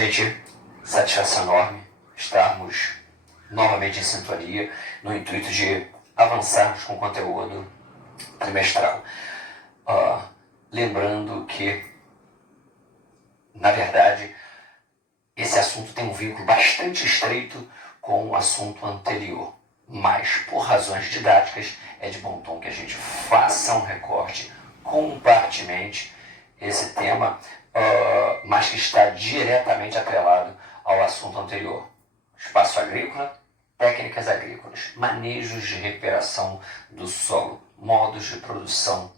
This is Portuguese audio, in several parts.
Gente, satisfação enorme estarmos novamente em sintonia no intuito de avançarmos com o conteúdo trimestral. Lembrando que, na verdade, esse assunto tem um vínculo bastante estreito com o assunto anterior, mas por razões didáticas é de bom tom que a gente faça um recorte, compartimente esse tema, mas que está diretamente atrelado ao assunto anterior. Espaço agrícola, técnicas agrícolas, manejos de recuperação do solo, modos de produção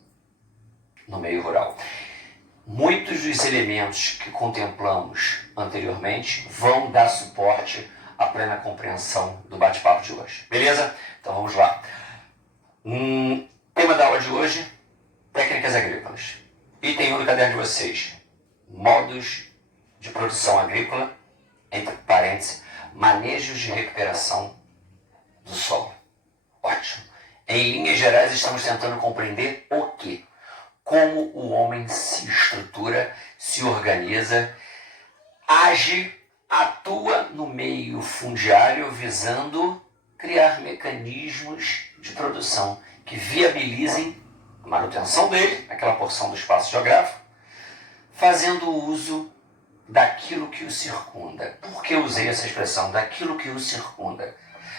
no meio rural. Muitos dos elementos que contemplamos anteriormente vão dar suporte à plena compreensão do bate-papo de hoje. Beleza? Então vamos lá. Tema da aula de hoje, técnicas agrícolas. Item 1 do caderno de vocês, modos de produção agrícola, entre parênteses, manejos de recuperação do solo. Ótimo. Em linhas gerais, estamos tentando compreender o quê? Como o homem se estrutura, se organiza, age, atua no meio fundiário visando criar mecanismos de produção que viabilizem a manutenção dele, aquela porção do espaço geográfico, fazendo uso daquilo que o circunda. Por que eu usei essa expressão, daquilo que o circunda?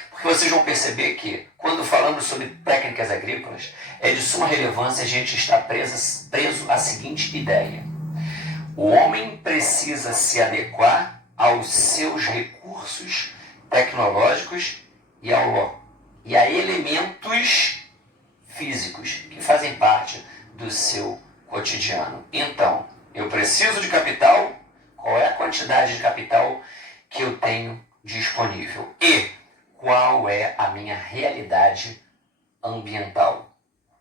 Porque vocês vão perceber que, quando falamos sobre técnicas agrícolas, é de suma relevância a gente estar preso à seguinte ideia. O homem precisa se adequar aos seus recursos tecnológicos e a elementos físicos que fazem parte do seu cotidiano. Então, eu preciso de capital. Qual é a quantidade de capital que eu tenho disponível? E qual é a minha realidade ambiental?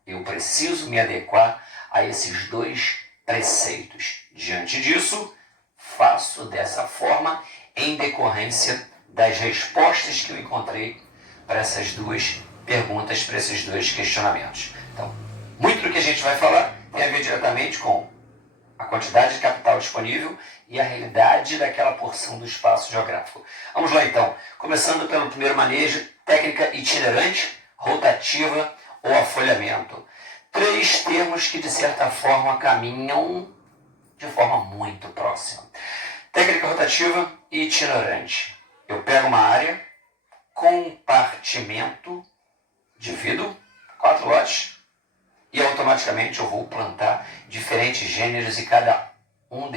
Eu preciso me adequar a esses dois preceitos. Diante disso, faço dessa forma em decorrência das respostas que eu encontrei para essas duas perguntas, para esses dois questionamentos. Então, muito do que a gente vai falar tem a ver diretamente com a quantidade de capital disponível e a realidade daquela porção do espaço geográfico. Vamos lá então, começando pelo primeiro manejo, técnica itinerante, rotativa ou afolhamento. Três termos que de certa forma caminham de forma muito próxima. Técnica rotativa e itinerante. Eu pego uma área, compartimento, divido 4 lotes e automaticamente eu vou plantar diferentes gêneros e cada uma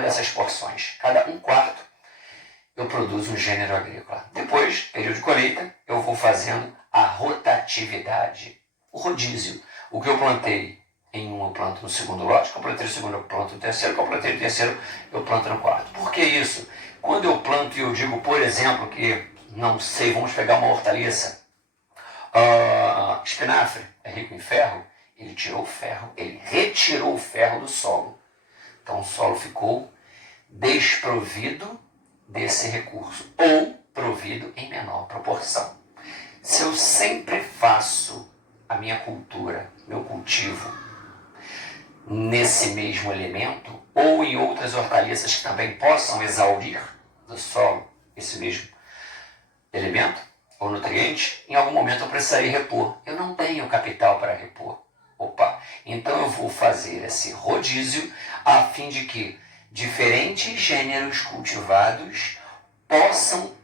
dessas porções, cada 1/4 eu produzo um gênero agrícola. Depois, período de colheita, eu vou fazendo a rotatividade, o rodízio. O que eu plantei em um eu planto no segundo lote, que eu plantei no segundo eu planto no terceiro, que eu plantei no terceiro eu planto no quarto. Por que isso? Quando eu planto e eu digo, por exemplo, que, não sei, vamos pegar uma hortaliça, espinafre é rico em ferro, ele retirou o ferro do solo. Então o solo ficou desprovido desse recurso, ou provido em menor proporção. Se eu sempre faço a minha cultura, meu cultivo, nesse mesmo elemento, ou em outras hortaliças que também possam exaurir do solo esse mesmo elemento ou nutriente, em algum momento eu precisarei repor. Eu não tenho capital para repor. Então eu vou fazer esse rodízio a fim de que diferentes gêneros cultivados possam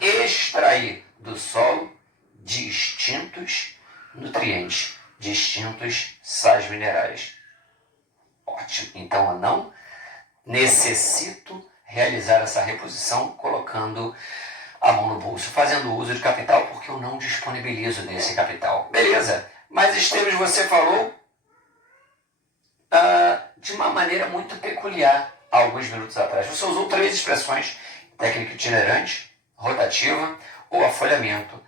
extrair do solo distintos nutrientes, distintos sais minerais. Ótimo. Então eu não necessito realizar essa reposição colocando a mão no bolso, fazendo uso de capital, porque eu não disponibilizo desse capital. Beleza, mas Esteves, você falou de uma maneira muito peculiar há alguns minutos atrás. Você usou 3 expressões, técnica itinerante, rotativa ou afolhamento.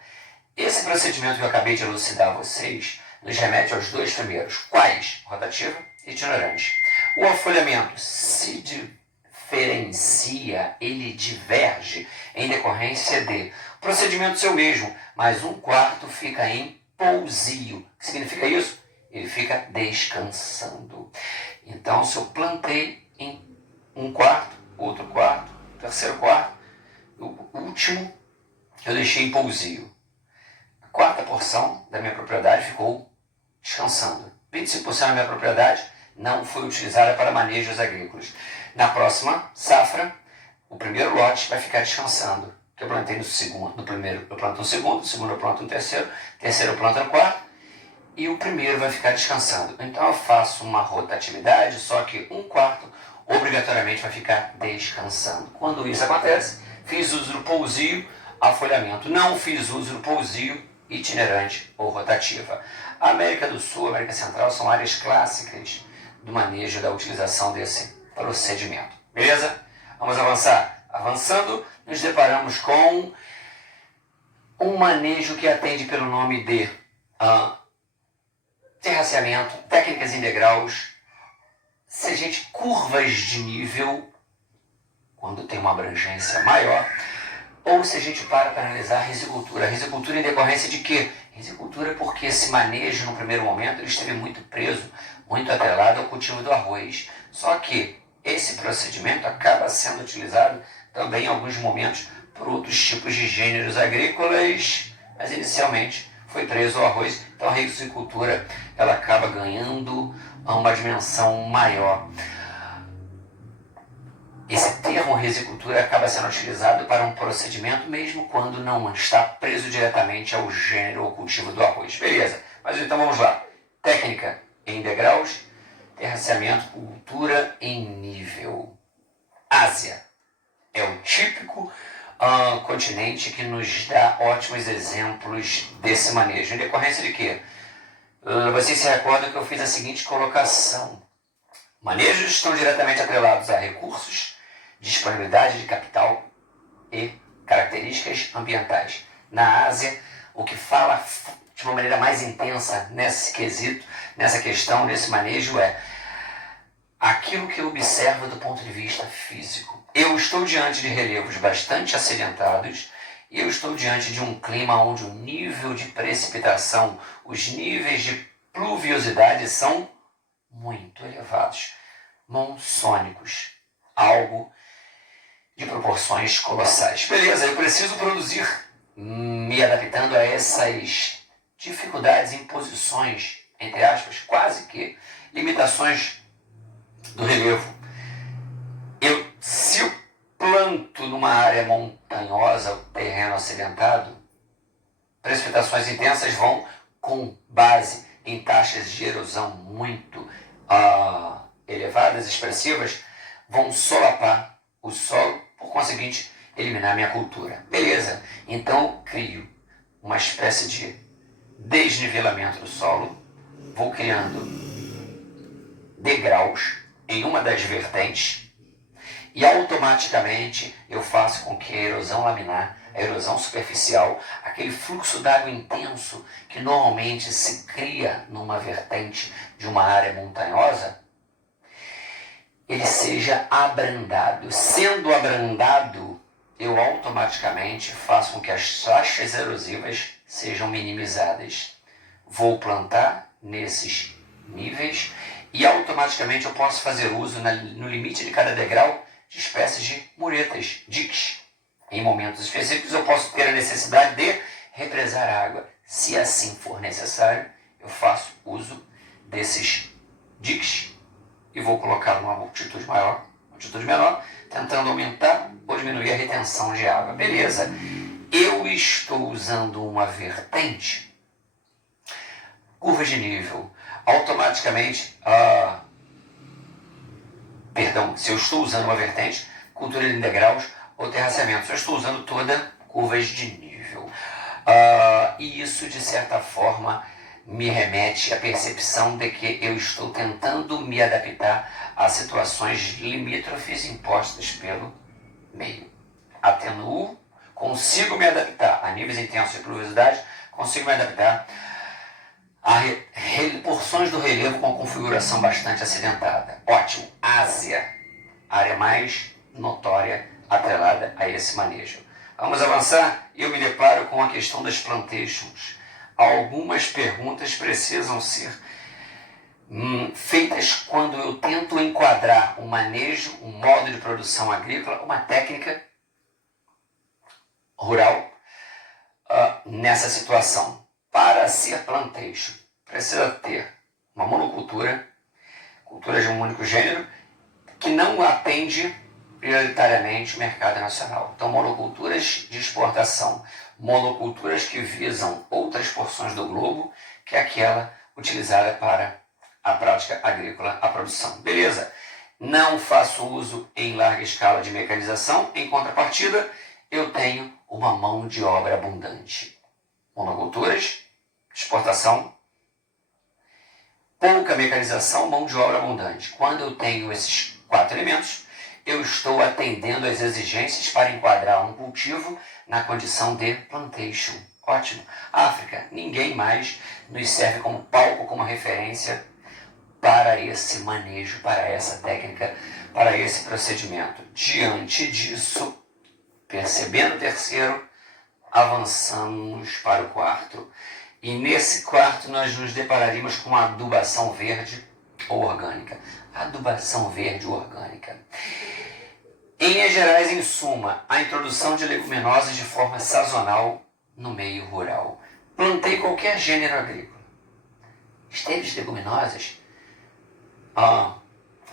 Esse procedimento que eu acabei de elucidar a vocês nos remete aos 2 primeiros. Quais? Rotativa e itinerante. O afolhamento se diferencia, ele diverge em decorrência de procedimento seu mesmo, mas 1/4 fica em pousio. O que significa isso? Ele fica descansando. Então, se eu plantei em um quarto, outro quarto, terceiro quarto, o último eu deixei em pousio. A quarta porção da minha propriedade ficou descansando. 25% da minha propriedade não foi utilizada para manejos agrícolas. Na próxima safra, o primeiro lote vai ficar descansando, que eu plantei no segundo. No primeiro eu planto no segundo, no segundo eu planto no terceiro, terceiro eu planto no quarto, e o primeiro vai ficar descansando. Então eu faço uma rotatividade, só que um quarto obrigatoriamente vai ficar descansando. Quando isso acontece, fiz uso do pousio, afolhamento. Não fiz uso do pousio itinerante ou rotativa. A América do Sul, a América Central são áreas clássicas do manejo da utilização desse procedimento. Beleza? Vamos avançar. Avançando, nos deparamos com um manejo que atende pelo nome de terraceamento, técnicas em degraus, curvas de nível, quando tem uma abrangência maior, ou se a gente para analisar a risicultura. A risicultura em decorrência de quê? Risicultura porque esse manejo, no primeiro momento, ele esteve muito preso, muito atrelado ao cultivo do arroz. Só que esse procedimento acaba sendo utilizado também em alguns momentos por outros tipos de gêneros agrícolas, mas inicialmente foi preso ao arroz. Então a risicultura ela acaba ganhando uma dimensão maior. Esse termo risicultura acaba sendo utilizado para um procedimento mesmo quando não está preso diretamente ao gênero ou cultivo do arroz. Beleza, mas então vamos lá. Técnica em degraus, terraceamento, cultura em nível. Ásia é o típico continente que nos dá ótimos exemplos desse manejo. Em decorrência de quê? Vocês se recordam que eu fiz a seguinte colocação. Manejos estão diretamente atrelados a recursos, disponibilidade de capital e características ambientais. Na Ásia, o que fala de uma maneira mais intensa nesse quesito, nessa questão, nesse manejo é aquilo que eu observo do ponto de vista físico. Eu estou diante de relevos bastante acidentados e eu estou diante de um clima onde o nível de precipitação, os níveis de pluviosidade são muito elevados, monsônicos, algo de proporções colossais. Beleza, eu preciso produzir me adaptando a essas dificuldades, imposições, entre aspas, quase que limitações do relevo. Se eu planto numa área montanhosa, o terreno acidentado, precipitações intensas vão com base em taxas de erosão muito elevadas, expressivas, vão solapar o solo, por conseguinte, eliminar minha cultura. Beleza, então eu crio uma espécie de desnivelamento do solo, vou criando degraus em uma das vertentes e automaticamente eu faço com que a erosão laminar, a erosão superficial, aquele fluxo d'água intenso que normalmente se cria numa vertente de uma área montanhosa, ele seja abrandado. Sendo abrandado, eu automaticamente faço com que as taxas erosivas sejam minimizadas. Vou plantar nesses níveis e automaticamente eu posso fazer uso no limite de cada degrau de espécies de muretas, diques. Em momentos específicos eu posso ter a necessidade de represar água. Se assim for necessário, eu faço uso desses diques e vou colocá-lo numa altitude maior, altitude menor, tentando aumentar ou diminuir a retenção de água. Beleza, eu estou usando uma vertente, curva de nível, automaticamente, se eu estou usando uma vertente, cultura de degraus ou terraceamento, se eu estou usando toda curvas de nível. E isso, de certa forma, me remete à percepção de que eu estou tentando me adaptar a situações limítrofes impostas pelo meio. Atenuo, consigo me adaptar a níveis intensos de pluviosidade, consigo me adaptar a porções do relevo com configuração bastante acidentada. Ótimo. Ásia, área mais notória atrelada a esse manejo. Vamos avançar e eu me deparo com a questão das plantations. Algumas perguntas precisam ser feitas quando eu tento enquadrar um manejo, um modo de produção agrícola, uma técnica rural nessa situação. Para ser plantation, precisa ter uma monocultura, cultura de um único gênero, que não atende prioritariamente o mercado nacional. Então, monoculturas de exportação, monoculturas que visam outras porções do globo que aquela utilizada para a prática agrícola, a produção. Beleza? Não faço uso em larga escala de mecanização, em contrapartida, eu tenho uma mão de obra abundante. Monoculturas, exportação, pouca mecanização, mão de obra abundante. Quando eu tenho esses 4 elementos, eu estou atendendo às exigências para enquadrar um cultivo na condição de plantation. Ótimo. África, ninguém mais nos serve como palco, como referência para esse manejo, para essa técnica, para esse procedimento. Diante disso, percebendo o terceiro, avançamos para o quarto. E nesse quarto nós nos depararíamos com a adubação verde ou orgânica. Adubação verde ou orgânica. Em linhas gerais, em suma, a introdução de leguminosas de forma sazonal no meio rural. Plantei qualquer gênero agrícola. Esteiras leguminosas,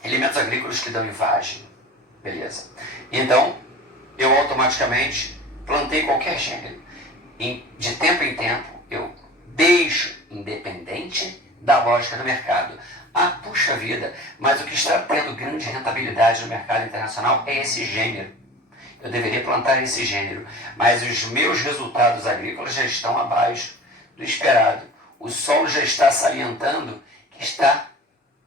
elementos agrícolas que dão vagem. Beleza. Então, eu automaticamente plantei qualquer gênero. De tempo em tempo, eu deixo independente da lógica do mercado. Puxa vida, mas o que está tendo grande rentabilidade no mercado internacional é esse gênero. Eu deveria plantar esse gênero, mas os meus resultados agrícolas já estão abaixo do esperado. O solo já está salientando que está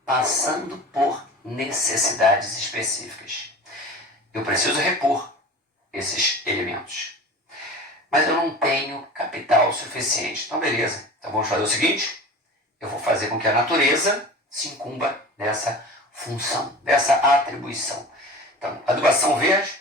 passando por necessidades específicas. Eu preciso repor esses elementos. Mas eu não tenho capital suficiente. Então, beleza. Então, vamos fazer o seguinte. Eu vou fazer com que a natureza se incumba dessa função, dessa atribuição. Então, adubação verde,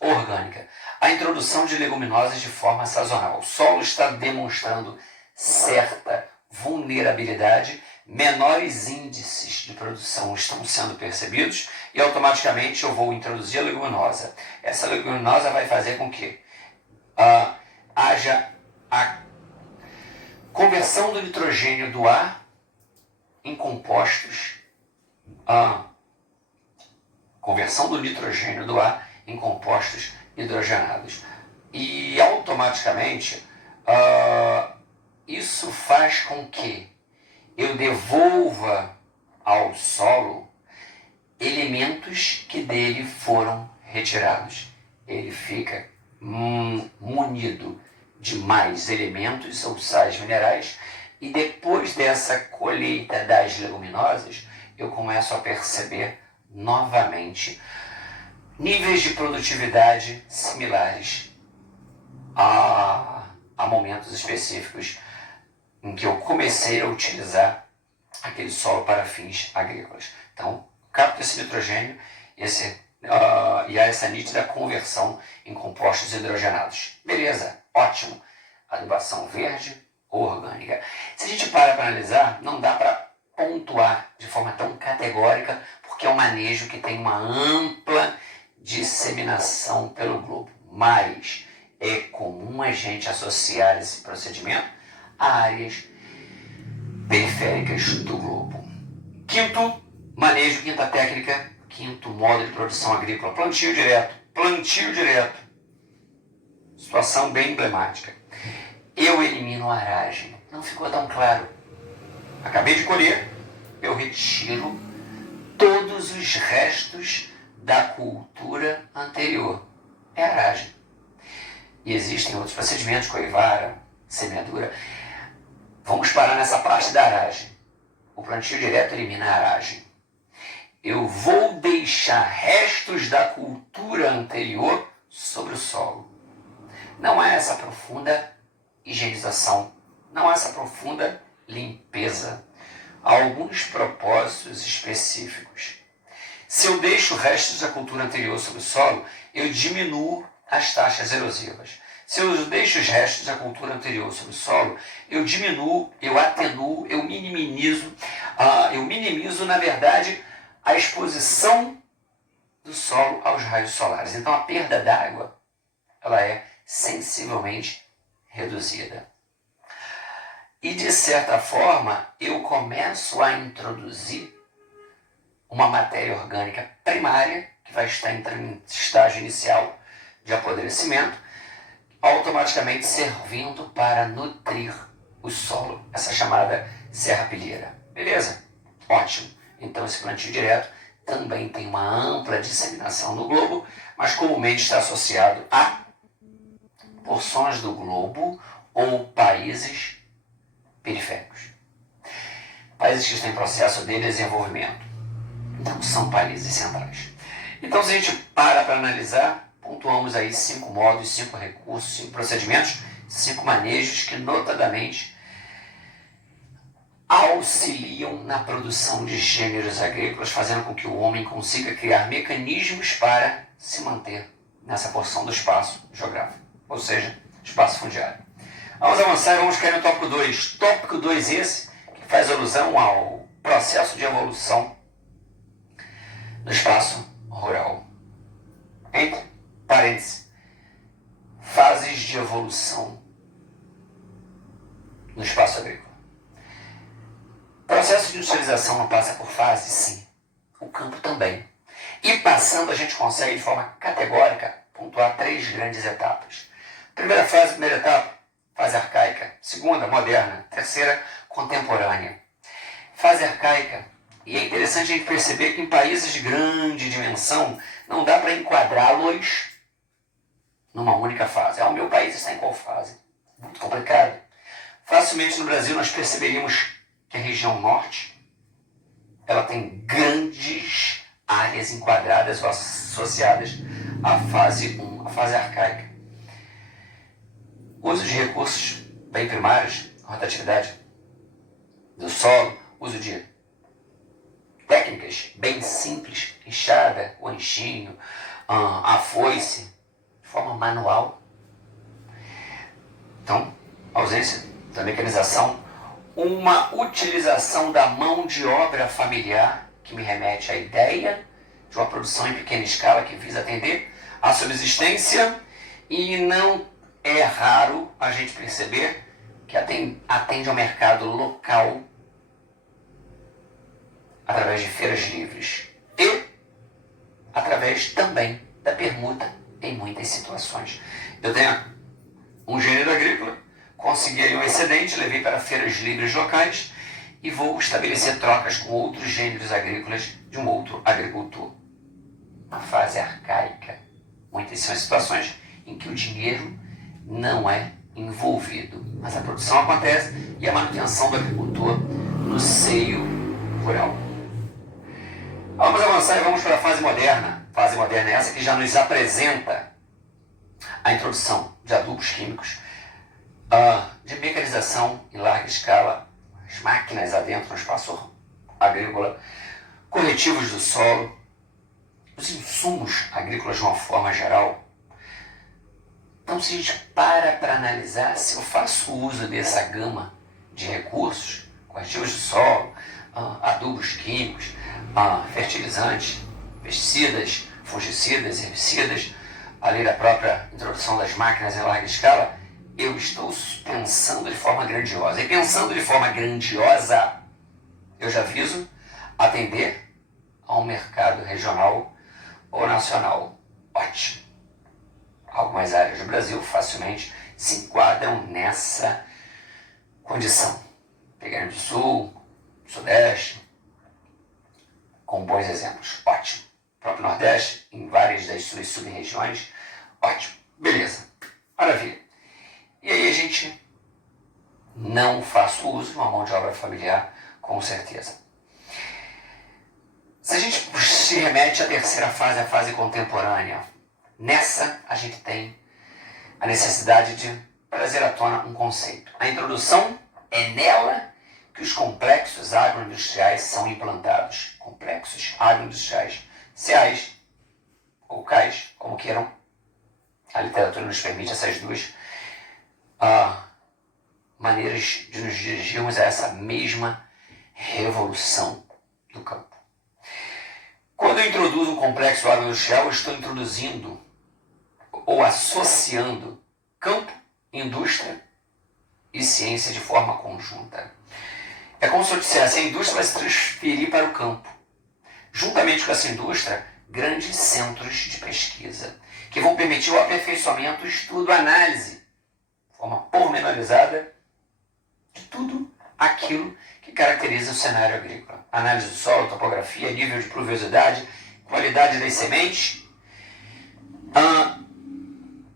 orgânica. A introdução de leguminosas de forma sazonal. O solo está demonstrando certa vulnerabilidade, menores índices de produção estão sendo percebidos e automaticamente eu vou introduzir a leguminosa. Essa leguminosa vai fazer com que haja a conversão do nitrogênio do ar em compostos, conversão do nitrogênio do ar em compostos hidrogenados. E automaticamente isso faz com que eu devolva ao solo elementos que dele foram retirados. Ele fica munido de mais elementos ou sais minerais e depois dessa colheita das leguminosas eu começo a perceber novamente níveis de produtividade similares a momentos específicos em que eu comecei a utilizar aquele solo para fins agrícolas. Então, capto esse nitrogênio e há essa nítida conversão em compostos hidrogenados. Beleza, ótimo. Adubação verde ou orgânica. Se a gente para analisar, não dá para pontuar de forma tão categórica, porque é um manejo que tem uma ampla disseminação pelo globo. Mas é comum a gente associar esse procedimento a áreas periféricas do globo. Quinto manejo, quinta técnica, quinto modo de produção agrícola, plantio direto. Plantio direto. Situação bem emblemática. Eu elimino a aragem. Não ficou tão claro. Acabei de colher, eu retiro todos os restos da cultura anterior. É aragem. E existem outros procedimentos, coivara, semeadura. Vamos parar nessa parte da aragem. O plantio direto elimina a aragem. Eu vou deixar restos da cultura anterior sobre o solo. Não há essa profunda higienização, não há essa profunda limpeza. Há alguns propósitos específicos. Se eu deixo restos da cultura anterior sobre o solo, eu diminuo as taxas erosivas. Se eu deixo os restos da cultura anterior sobre o solo, eu diminuo, eu atenuo, eu minimizo, na verdade, a exposição do solo aos raios solares. Então a perda d'água, ela é sensivelmente reduzida. E de certa forma, eu começo a introduzir uma matéria orgânica primária, que vai estar em estágio inicial de apodrecimento, automaticamente servindo para nutrir o solo, essa chamada serrapilheira. Beleza? Ótimo. Então esse plantio direto também tem uma ampla disseminação no globo, mas comumente está associado a porções do globo ou países periféricos. Países que estão em processo de desenvolvimento. Então são países centrais. Então se a gente para analisar, pontuamos aí 5 modos, 5 recursos, 5 procedimentos, 5 manejos que notadamente auxiliam na produção de gêneros agrícolas, fazendo com que o homem consiga criar mecanismos para se manter nessa porção do espaço geográfico, ou seja, espaço fundiário. Vamos avançar e vamos cair no tópico 2. Tópico 2 esse, que faz alusão ao processo de evolução do espaço rural. Entre parênteses, fases de evolução no espaço agrícola. O processo de industrialização não passa por fases, sim. O campo também. E passando, a gente consegue, de forma categórica, pontuar 3 grandes etapas. Primeira fase, primeira etapa, fase arcaica. Segunda, moderna. Terceira, contemporânea. Fase arcaica. E é interessante a gente perceber que em países de grande dimensão não dá para enquadrá-los numa única fase. O meu país está em qual fase? Muito complicado. Facilmente no Brasil nós perceberíamos que a região norte ela tem grandes áreas enquadradas ou associadas à fase 1, a fase arcaica. Uso de recursos bem primários, rotatividade do solo, uso de técnicas bem simples, enxada, o anchinho, a foice, de forma manual. Então, ausência da mecanização, uma utilização da mão de obra familiar, que me remete à ideia de uma produção em pequena escala que visa atender à subsistência, e não é raro a gente perceber que atende ao mercado local através de feiras livres e através também da permuta em muitas situações. Eu tenho um gênero agrícola, consegui aí um excedente, levei para feiras livres locais e vou estabelecer trocas com outros gêneros agrícolas de um outro agricultor. Uma fase arcaica. Muitas são as situações em que o dinheiro não é envolvido, mas a produção acontece e a manutenção do agricultor no seio rural. Vamos avançar e vamos para a fase moderna. Fase moderna é essa que já nos apresenta a introdução de adubos químicos, de mecanização em larga escala, as máquinas adentro no espaço agrícola, corretivos do solo, os insumos agrícolas de uma forma geral. Então, se a gente para analisar, se eu faço uso dessa gama de recursos, corretivos do solo, adubos químicos, fertilizantes, pesticidas, fungicidas, herbicidas, além da própria introdução das máquinas em larga escala, eu estou pensando de forma grandiosa. E pensando de forma grandiosa, eu já viso atender a um mercado regional ou nacional. Ótimo. Algumas áreas do Brasil facilmente se enquadram nessa condição. Rio Grande do Sul, Sudeste, com bons exemplos. Ótimo. O próprio Nordeste, em várias das suas sub-regiões. Ótimo. Beleza. Maravilha. E aí a gente não faz uso de uma mão de obra familiar, com certeza. Se a gente se remete à terceira fase, a fase contemporânea, nessa a gente tem a necessidade de trazer à tona um conceito. A introdução é nela que os complexos agroindustriais são implantados. Complexos agroindustriais, CAIs ou CAIs, como queiram. A literatura nos permite essas duas maneiras de nos dirigirmos a essa mesma revolução do campo. Quando eu introduzo um complexo agroindustrial, eu estou introduzindo ou associando campo, indústria e ciência de forma conjunta. É como se eu dissesse, a indústria vai se transferir para o campo. Juntamente com essa indústria, grandes centros de pesquisa, que vão permitir o aperfeiçoamento, estudo, análise, de forma pormenorizada, de tudo aquilo que caracteriza o cenário agrícola. Análise do solo, topografia, nível de pluviosidade, qualidade das sementes,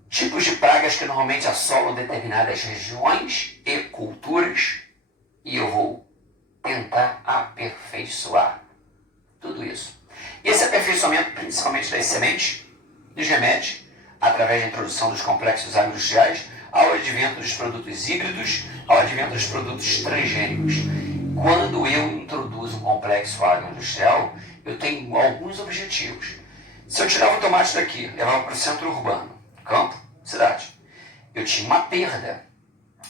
tipos de pragas que normalmente assolam determinadas regiões e culturas, e eu vou tentar aperfeiçoar tudo isso. E esse aperfeiçoamento, principalmente das sementes, nos remete, através da introdução dos complexos agroindustriais, ao advento dos produtos híbridos, ao advento dos produtos transgênicos. Quando eu introduzo um complexo agroindustrial, eu tenho alguns objetivos. Se eu tirava o tomate daqui, levava para o centro urbano, campo, cidade, eu tinha uma perda.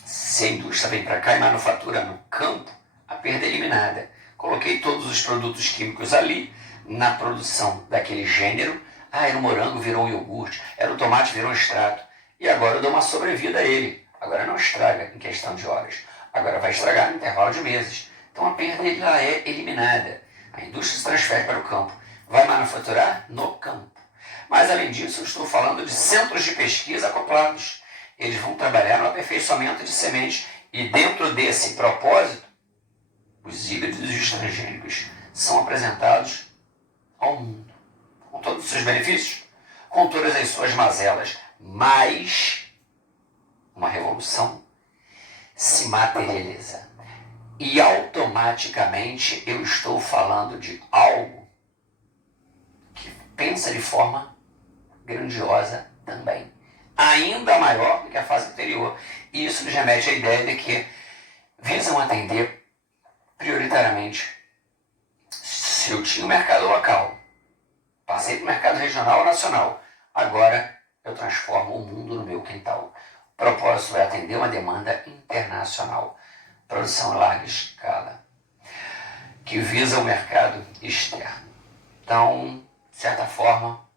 Se a indústria vem para cá e manufatura no campo, a perda é eliminada. Coloquei todos os produtos químicos ali, na produção daquele gênero. Era um morango, virou um iogurte. Era um tomate, virou um extrato. E agora eu dou uma sobrevida a ele. Agora não estraga em questão de horas. Agora vai estragar no intervalo de meses. Então a perda já é eliminada. A indústria se transfere para o campo. Vai manufaturar no campo. Mas além disso, eu estou falando de centros de pesquisa acoplados. Eles vão trabalhar no aperfeiçoamento de sementes. E dentro desse propósito, os híbridos e os transgênicos são apresentados ao mundo, com todos os seus benefícios, com todas as suas mazelas, mas uma revolução se materializa. E automaticamente eu estou falando de algo que pensa de forma grandiosa também, ainda maior do que a fase anterior. E isso nos remete à ideia de que visam atender prioritariamente. Se eu tinha um mercado local, passei para o mercado regional ou nacional, agora eu transformo o mundo no meu quintal. O propósito é atender uma demanda internacional, produção em larga escala, que visa o mercado externo. Então, de certa forma,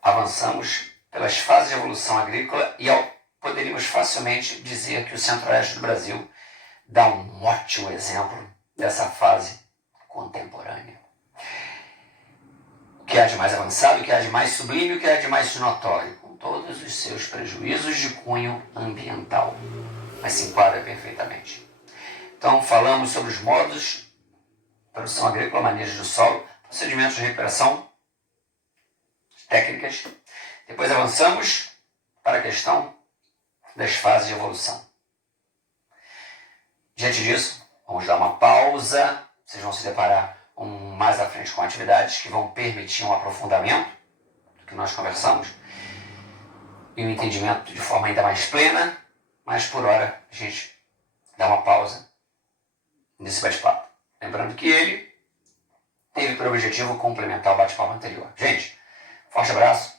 avançamos pelas fases de evolução agrícola e poderíamos facilmente dizer que o centro-oeste do Brasil dá um ótimo exemplo dessa fase contemporânea. O que há de mais avançado, o que há de mais sublime, o que há de mais notório, com todos os seus prejuízos de cunho ambiental, mas se enquadra perfeitamente. Então, falamos sobre os modos de produção agrícola, manejo do solo, procedimentos de recuperação, técnicas. Depois avançamos para a questão das fases de evolução. Diante disso, vamos dar uma pausa. Vocês vão se deparar mais à frente com atividades que vão permitir um aprofundamento do que nós conversamos e um entendimento de forma ainda mais plena, mas por hora a gente dá uma pausa nesse bate-papo. Lembrando que ele teve por objetivo complementar o bate-papo anterior. Gente, forte abraço,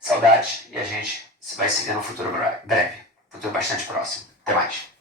saudades e a gente vai se ver no futuro breve, futuro bastante próximo. Até mais.